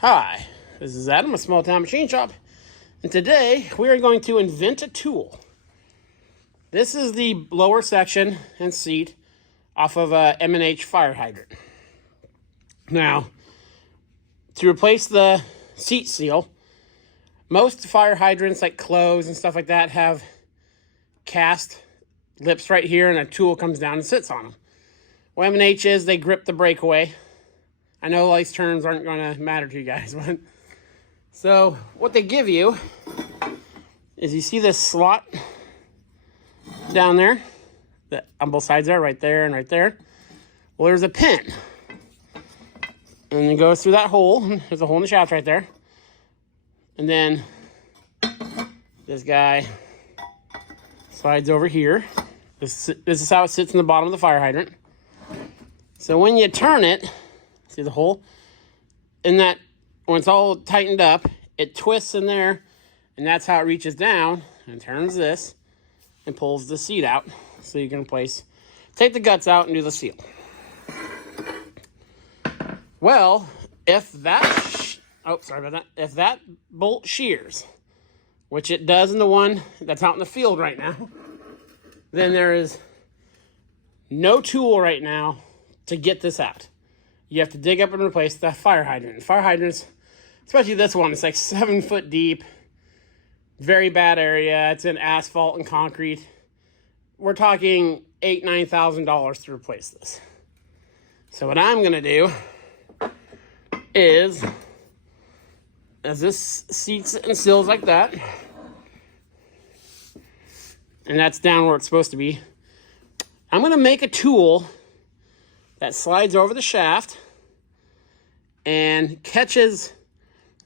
Hi, this is Adam, a small town machine shop, and today we are going to invent a tool. This is the lower section and seat off of a M&H fire hydrant. Now, to replace the seat seal, most fire hydrants like clothes and stuff like that have cast lips right here, and a tool comes down and sits on them. What M&H is, they grip the breakaway. I know all these terms aren't going to matter to you guys, but so what they give you is, you see this slot down there that on both sides there, right there and right there. Well, there's a pin, and it goes through that hole. There's a hole in the shaft right there, and then this guy slides over here. This is how it sits in the bottom of the fire hydrant. So when you turn it, see the hole? In that, when it's all tightened up, it twists in there, and that's how it reaches down and turns this and pulls the seat out, so you can take the guts out and do the seal. Well, if that, if that bolt shears, which it does in the one that's out in the field right now, then there is no tool right now to get this out. You have to dig up and replace the fire hydrant. Fire hydrants, especially this one, it's like 7 foot deep. Very bad area. It's in asphalt and concrete. We're talking $8,000–9,000 to replace this. So what I'm gonna do is, as this seats and seals like that, and that's down where it's supposed to be, I'm gonna make a tool that slides over the shaft and catches. I'm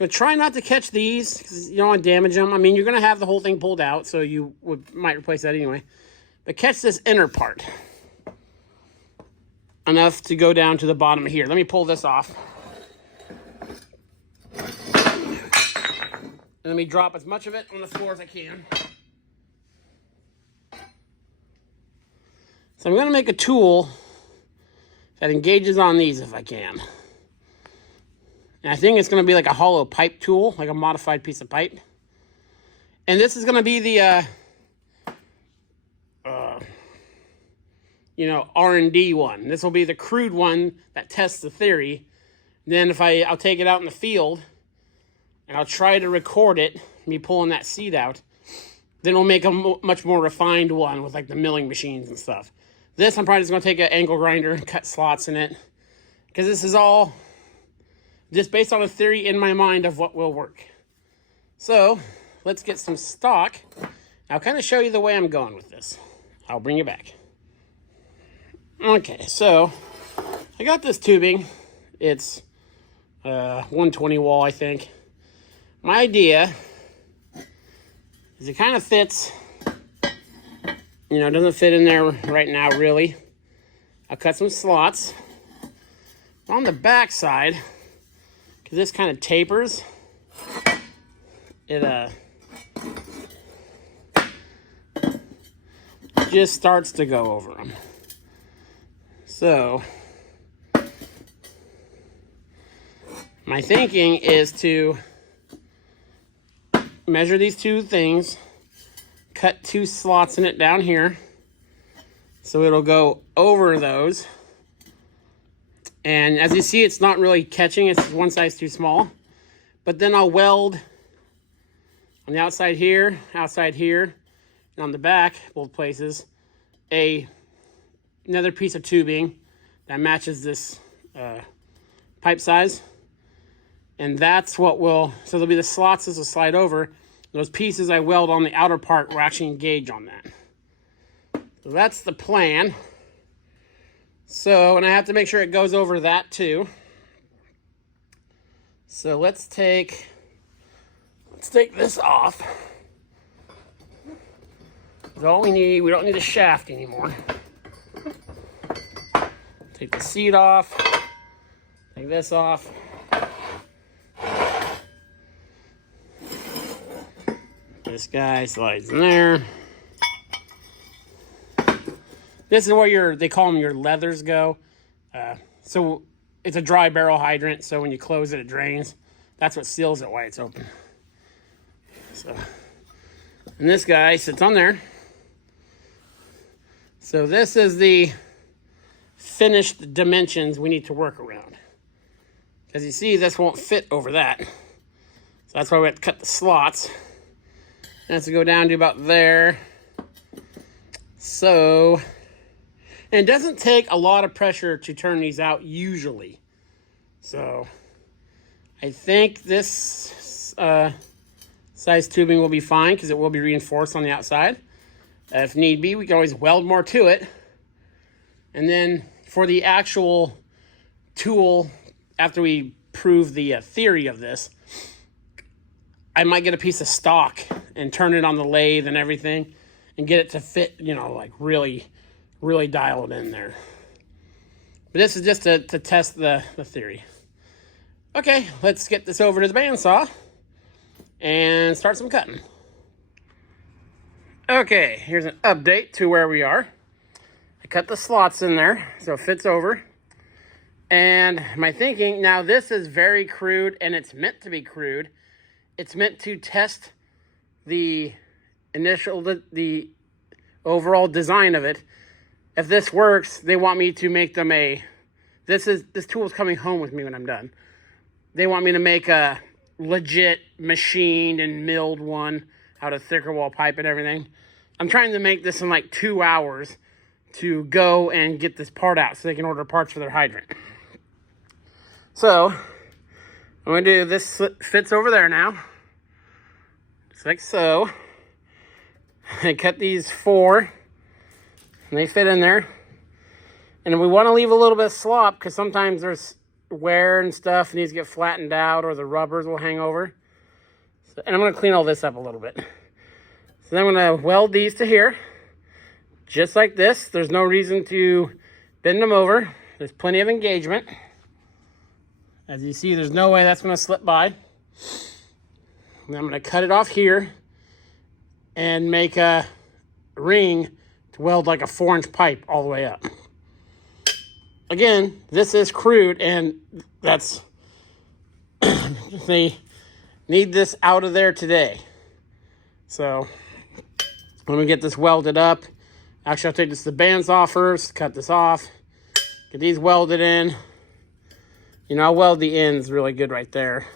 going to try not to catch these because you don't want to damage them. I mean, you're going to have the whole thing pulled out, so you might replace that anyway. But catch this inner part enough to go down to the bottom of here. Let me pull this off. And let me drop as much of it on the floor as I can. So I'm going to make a tool that engages on these if I can. And I think it's going to be like a hollow pipe tool, like a modified piece of pipe. And this is going to be the, R&D one. This will be the crude one that tests the theory. Then I'll take it out in the field, and I'll try to record it, me pulling that seat out. Then we'll make a much more refined one with like the milling machines and stuff. This, I'm probably just going to take an angle grinder and cut slots in it, because this is all just based on a theory in my mind of what will work. So let's get some stock. I'll kind of show you the way I'm going with this. I'll bring you back. Okay, so I got this tubing. It's 120 wall, I think. My idea is it kind of fits. It doesn't fit in there right now, really. I'll cut some slots. On the back side, because this kind of tapers, it just starts to go over them. So, my thinking is to measure these two things, cut 2 slots in it down here, so it'll go over those. And as you see, it's not really catching, it's one size too small. But then I'll weld on the outside here, and on the back, both places, another piece of tubing that matches this pipe size. And that's what so there'll be the slots this will slide over. Those pieces I weld on the outer part will actually engage on that. So that's the plan. So, and I have to make sure it goes over that too. So let's take this off. That's all we need. We don't need a shaft anymore. Take the seat off. Take this off. This guy slides in there. This is where they call them your leathers go. So it's a dry barrel hydrant, so when you close it, it drains. That's what seals it while it's open. So, and this guy sits on there. So this is the finished dimensions we need to work around. As you see, this won't fit over that. So that's why we have to cut the slots. It has to go down to about there. So, and it doesn't take a lot of pressure to turn these out usually. So, I think this size tubing will be fine because it will be reinforced on the outside. If need be, we can always weld more to it. And then for the actual tool, after we prove the theory of this, I might get a piece of stock and turn it on the lathe and everything and get it to fit, you know, like really, really dial it in there. But this is just to test the theory. Okay, let's get this over to the bandsaw and start some cutting. Okay, here's an update to where we are. I cut the slots in there so it fits over. And my thinking, now this is very crude and it's meant to be crude. It's meant to test the the overall design of it. If this works, they want me to make them this tool is coming home with me when I'm done. They want me to make a legit machined and milled one out of thicker wall pipe and everything. I'm trying to make this in like 2 hours to go and get this part out so they can order parts for their hydrant. So, I'm going to do this fits over there now. Just like so. I cut these 4 and they fit in there. And we want to leave a little bit of slop because sometimes there's wear and stuff needs to get flattened out or the rubbers will hang over. So, and I'm going to clean all this up a little bit. So then I'm going to weld these to here. Just like this. There's no reason to bend them over. There's plenty of engagement. As you see, there's no way that's going to slip by. And I'm going to cut it off here and make a ring to weld like a 4-inch pipe all the way up. Again, this is crude, and that's they need this out of there today. So let me get this welded up. Actually, I'll take this to the bandsaw first, cut this off, get these welded in. You know, I'll weld the ends really good right there.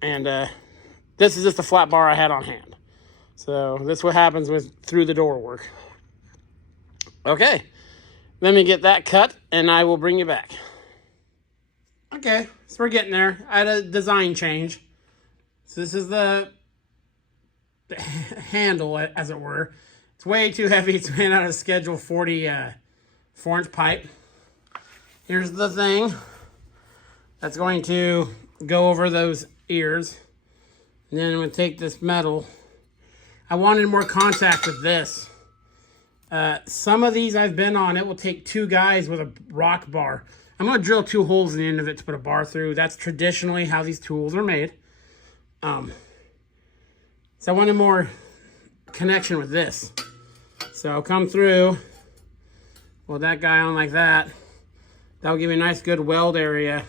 And this is just a flat bar I had on hand. So this is what happens with through the door work. Okay, let me get that cut and I will bring you back. Okay, so we're getting there. I had a design change. So this is the handle, as it were. It's way too heavy. It's made out of Schedule 40 4-inch pipe. Here's the thing that's going to go over those ears. And then I'm going to take this metal. I wanted more contact with this. Some of these I've been on, it will take 2 guys with a rock bar. I'm going to drill 2 holes in the end of it to put a bar through. That's traditionally how these tools are made. So I wanted more connection with this. So I'll come through, weld that guy on like that. That'll give me a nice good weld area.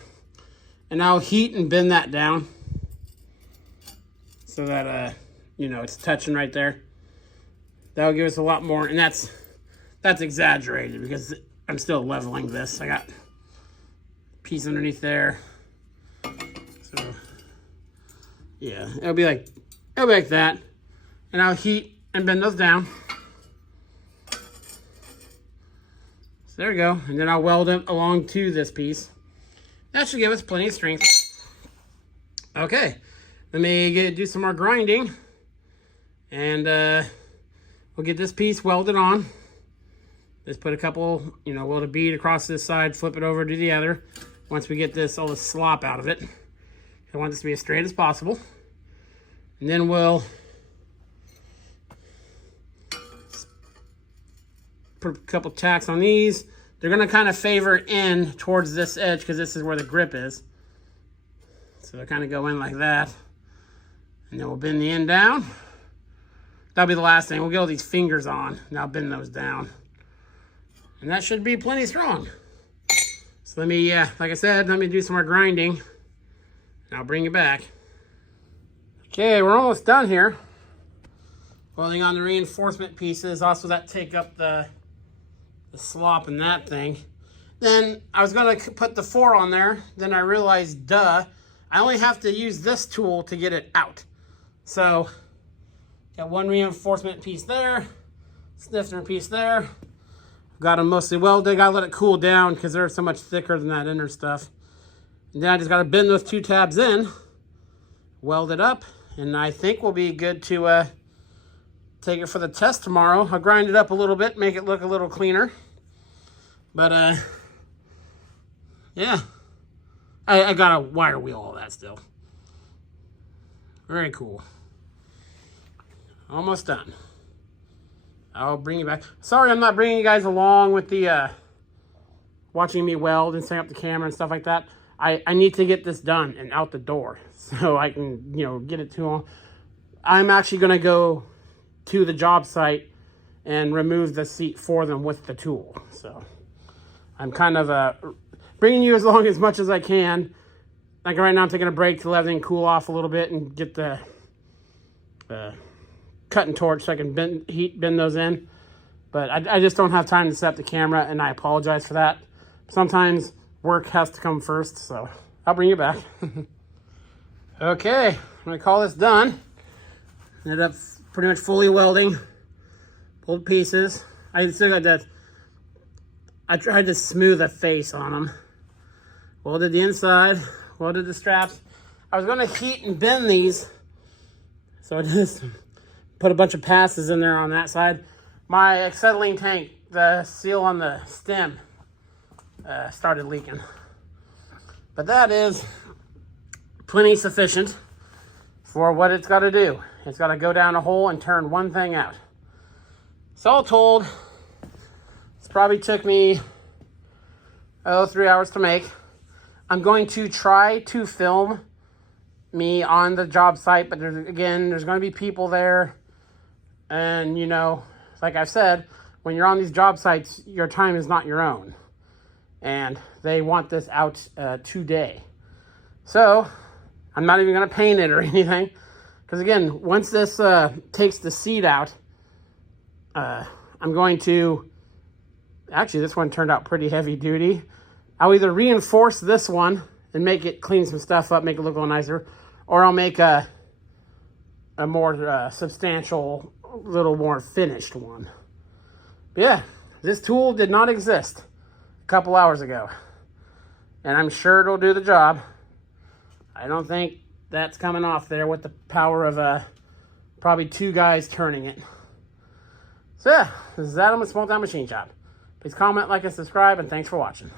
And I'll heat and bend that down so that, you know, it's touching right there. That'll give us a lot more, and that's exaggerated because I'm still leveling this. I got a piece underneath there. So, yeah, it'll be like that. And I'll heat and bend those down. So there we go. And then I'll weld them along to this piece. That should give us plenty of strength. Okay, let me do some more grinding. And we'll get this piece welded on. Just put a couple, you know, weld a bead across this side, flip it over to the other. Once we get all the slop out of it. I want this to be as straight as possible. And then we'll put a couple tacks on these. They're going to kind of favor in towards this edge because this is where the grip is. So they'll kind of go in like that. And then we'll bend the end down. That'll be the last thing. We'll get all these fingers on. Now bend those down. And that should be plenty strong. So let me, like I said, let me do some more grinding. I'll bring you back. Okay, we're almost done here. Welding on the reinforcement pieces, also that take up the slop in that thing. Then I was gonna put the 4 on there, then I realized, duh, I only have to use this tool to get it out. So, got one reinforcement piece there, stiffener piece there. Got them mostly welded. Gotta let it cool down because they're so much thicker than that inner stuff. And then I just gotta bend those 2 tabs in, weld it up, and I think we'll be good to take it for the test tomorrow. I'll grind it up a little bit, make it look a little cleaner. But yeah, I gotta wire wheel all that still. Very cool. Almost done. I'll bring you back. Sorry I'm not bringing you guys along with the watching me weld and setting up the camera and stuff like that. I need to get this done and out the door so I can, you know, get it to them. I'm actually going to go to the job site and remove the seat for them with the tool. So I'm kind of bringing you along as much as I can. Like right now I'm taking a break to let everything cool off a little bit and get the cutting torch so I can bend those in. But I just don't have time to set up the camera, and I apologize for that. Sometimes work has to come first, so I'll bring you back. Okay, I'm gonna call this done. Ended up pretty much fully welding, pulled pieces. I still got that. I tried to smooth a face on them. Welded the inside, welded the straps. I was gonna heat and bend these, so I just put a bunch of passes in there on that side. My acetylene tank, the seal on the stem, started leaking. But that is plenty sufficient for what it's got to do. It's got to go down a hole and turn one thing out. So all told, it's probably took me 3 hours to make. I'm going to try to film me on the job site, but there's going to be people there. And, you know, like I've said, when you're on these job sites, your time is not your own. And they want this out today. So, I'm not even going to paint it or anything. Because, again, once this takes the seat out, I'm going to... Actually, this one turned out pretty heavy duty. I'll either reinforce this one and make it clean some stuff up, make it look a little nicer, or I'll make a more substantial, little more finished one. But yeah, this tool did not exist a couple hours ago, and I'm sure it'll do the job. I don't think that's coming off there with the power of probably 2 guys turning it. So yeah, this is Adam with Small Town Machine Shop. Please comment, like, and subscribe, and thanks for watching.